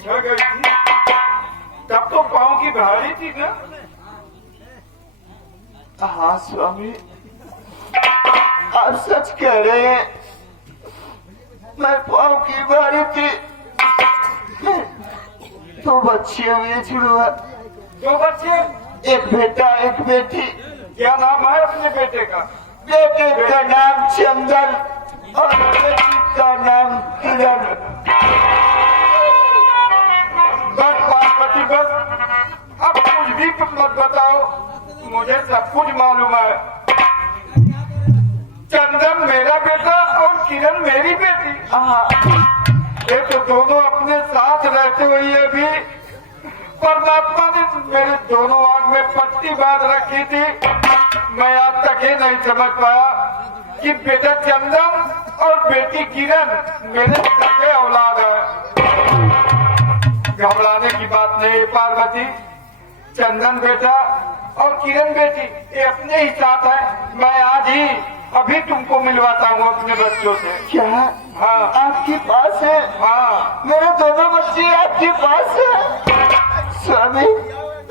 बिछड़ गई थी तब तो पाँव की भारी थी ना? हाँ स्वामी, आप सच कह रहे हैं, मैं पाँव की भारी थी। दो बच्चे हुए जुड़वा। दो बच्चे? एक बेटा एक बेटी। क्या नाम है अपने बेटे का? बेटे का नाम चंदन और बेटी का नाम किरण। बस पार्वती बस, अब कुछ भी मत बताओ, मुझे सब कुछ मालूम है। चंदन मेरा बेटा और किरण मेरी बेटी। ये तो दोनों अपने साथ रहते हुए भी परमात्मा ने मेरे दोनों आंख में पट्टी बांध रखी थी। मैं आज तक ये नहीं समझ पाया कि बेटा चंदन और बेटी किरण मेरे सगे औलाद है। घबराने की बात नहीं पार्वती, चंदन बेटा और किरण बेटी ये अपने ही साथ है। मैं आज ही अभी तुमको मिलवाता हूँ अपने बच्चों से। क्या? हाँ, आपके पास है? हाँ, मेरे दोनों बच्चे आपके पास है? स्वामी,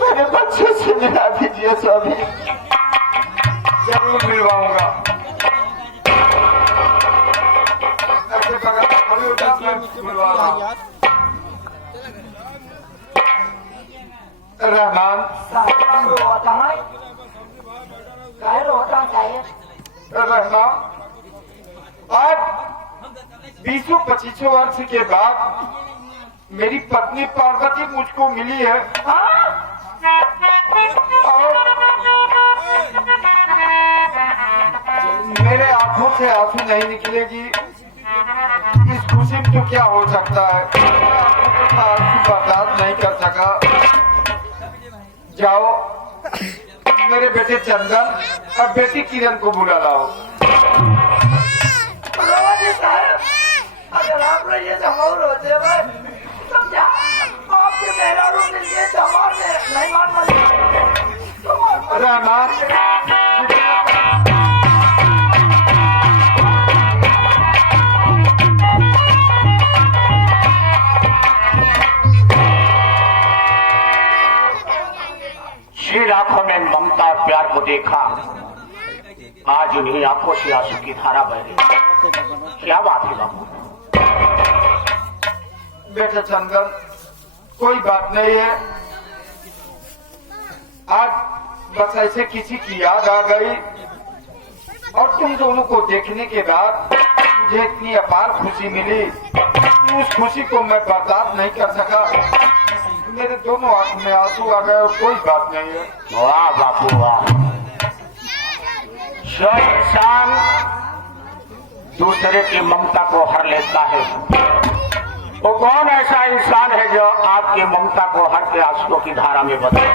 मेरे बच्चों से मिला दीजिए स्वामी। जरूर मिलवाऊंगा। ऐसे बगल में खड़ी हो जा, मैं मिलवा रहा हूँ। रहमान, रहमान, आज 20-25 वर्ष के बाद मेरी पत्नी पार्वती मुझको मिली है और मेरे आंखों से आंसू नहीं निकलेगी। इस खुशी में तो क्या हो सकता है, आंसू बर्दाश्त नहीं कर सका। जाओ मेरे बेटे चंदन और बेटी किरण को बुला लाओ। अगर आप ये जमावर होते समझा, आपके मेहरा रूम मिलते जमा नहीं मानना। रहमान, शेर आंखों में ममता और प्यार को देखा, आज उन्हीं आंखों से आंसू की धारा बह रही। क्या बात है बाबू? बेटा चंदन, कोई बात नहीं है। आज बस ऐसे किसी की याद आ गई और तुम दोनों को देखने के बाद मुझे इतनी अपार खुशी मिली कि उस खुशी को मैं बर्दाश्त नहीं कर सका। मेरे दोनों आंख में आंसू आ गए और कोई बात नहीं है। वाह बापू वाह! जो इंसान दूसरे की ममता को हर लेता है, वो कौन ऐसा इंसान है जो आपकी ममता को हर के आंसुओं की धारा में बदले?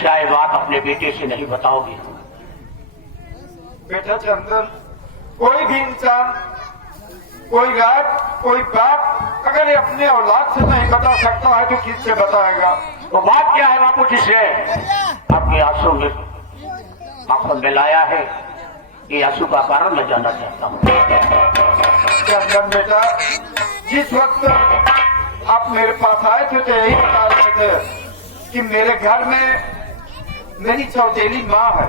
क्या ये बात अपने बेटे से नहीं बताओगी? बेटा चंदन, कोई भी इंसान, कोई रात, कोई बात अगर ये अपने औलाद से नहीं बता सकता है तो किससे बताएगा? तो बात क्या है बापू जी से? आपके आंसू में आंखों में लाया है, ये आंसू का कारण मैं जानना चाहता हूँ। चंदन बेटा, जिस वक्त आप मेरे पास आए थे तो यही बता रहे थे कि मेरे घर में मेरी सौतेली माँ है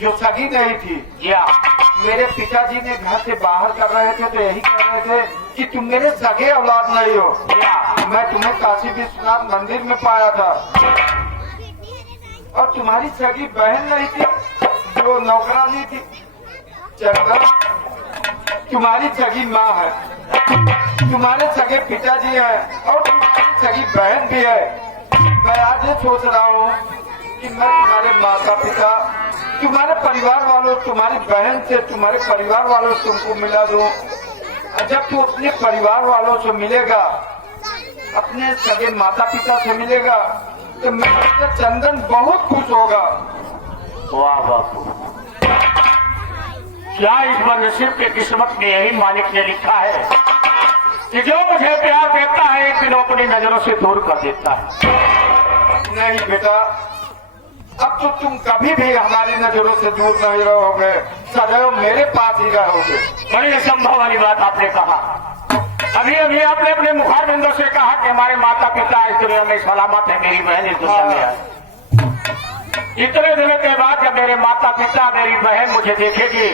जो सगी नहीं थी। मेरे पिताजी ने घर से बाहर कर रहे थे तो यही कह रहे थे कि तुम मेरे सगे औलाद नहीं हो। मैं तुम्हें काशी विश्वनाथ मंदिर में पाया था और तुम्हारी सगी बहन नहीं थी जो नौकरानी थी। चंदन, तुम्हारी सगी माँ है, तुम्हारे सगे पिताजी है और तुम्हारी सगी बहन भी है। मैं आज ये सोच रहा हूँ कि मैं तुम्हारे माता पिता, तुम्हारे परिवार वालों, तुम्हारी बहन से, तुम्हारे परिवार वालों से तुमको मिला दूं। जब तू अपने परिवार वालों से मिलेगा, अपने सगे माता पिता से मिलेगा तो मेरा चंदन बहुत खुश होगा। वाह बापू! क्या इस बार नसीब के किस्मत में यही मालिक ने लिखा है कि जो मुझे प्यार देता है एक दिन अपनी नजरों से दूर कर देता है। नहीं बेटा, अब तो तुम कभी भी हमारी नजरों से दूर नहीं रहोगे, सदैव मेरे पास ही रहोगे। बड़ी असंभव वाली बात आपने कहा। अभी अभी आपने अपने मुखारबिंदों से कहा कि हमारे माता पिता इस दुनिया में सलामत है, मेरी बहन इस दुनिया में है। इतने दिनों के बाद जब मेरे माता पिता मेरी बहन मुझे देखेगी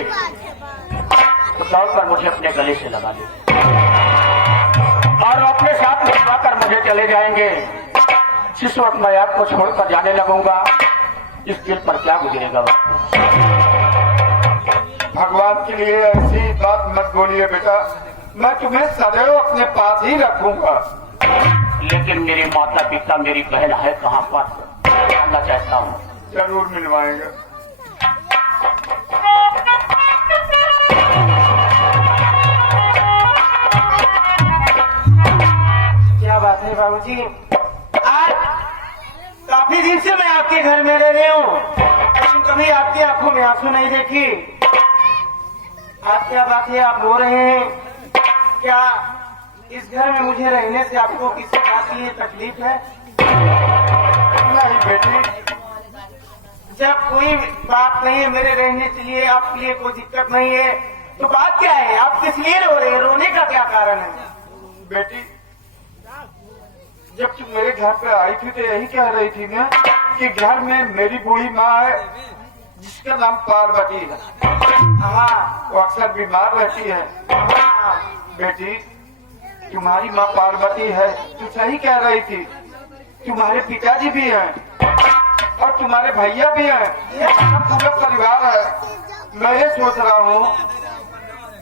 तो दौड़कर मुझे अपने गले से लगा ले और अपने साथ मिलवाकर मुझे चले जाएंगे। जिस वक्त मैं आपको छोड़कर जाने लगूंगा, इस दिल पर क्या गुजरेगा? भगवान के लिए ऐसी बात मत बोलिए बेटा, मैं तुम्हें सदैव अपने पास ही रखूंगा। लेकिन मेरे माता पिता मेरी बहन है कहाँ पर, जानना चाहता हूँ। जरूर मिलवाएंगे। क्या बात है बाबूजी, आज काफी दिन से मैं आपके घर में रह रही हूँ, लेकिन कभी आपकी आंखों में आंसू नहीं देखी। आज क्या बात है, आप रो रहे हैं? क्या इस घर में मुझे रहने से आपको किसी बात की तकलीफ है? नहीं बेटी, जब कोई बात नहीं है मेरे रहने के लिए, आपके लिए कोई दिक्कत नहीं है, तो बात क्या है? आप किस लिए रो रहे हैं? रोने का क्या कारण है? बेटी जब तुम मेरे घर पे आई थी तो यही कह रही थी ना कि घर में मेरी बूढ़ी माँ है जिसका नाम पार्वती है। हाँ, वो अक्सर बीमार रहती है। हाँ, बेटी तुम्हारी माँ पार्वती है, तू सही कह रही थी। तुम्हारे पिताजी भी हैं और तुम्हारे भैया भी हैं, ये हमारा पूरा परिवार है। मैं ये सोच रहा हूँ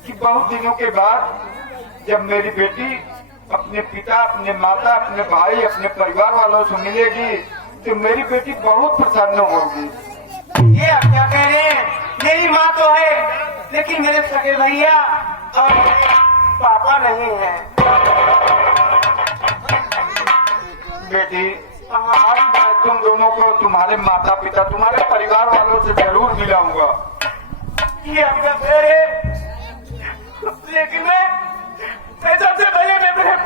कि बहुत दिनों के बाद जब मेरी बेटी अपने पिता, अपने माता, अपने भाई, अपने परिवार वालों से मिलेगी तो मेरी बेटी बहुत प्रसन्न होगी। ये आप क्या कह रहे हैं? मेरी माँ तो है, लेकिन मेरे सगे भैया और मेरे पापा नहीं है। बेटी आज मैं तुम दोनों को तुम्हारे माता पिता, तुम्हारे परिवार वालों से जरूर मिलाऊंगा। ये आपका घर है, लेकिन मैं सबसे पहले मैं मेरे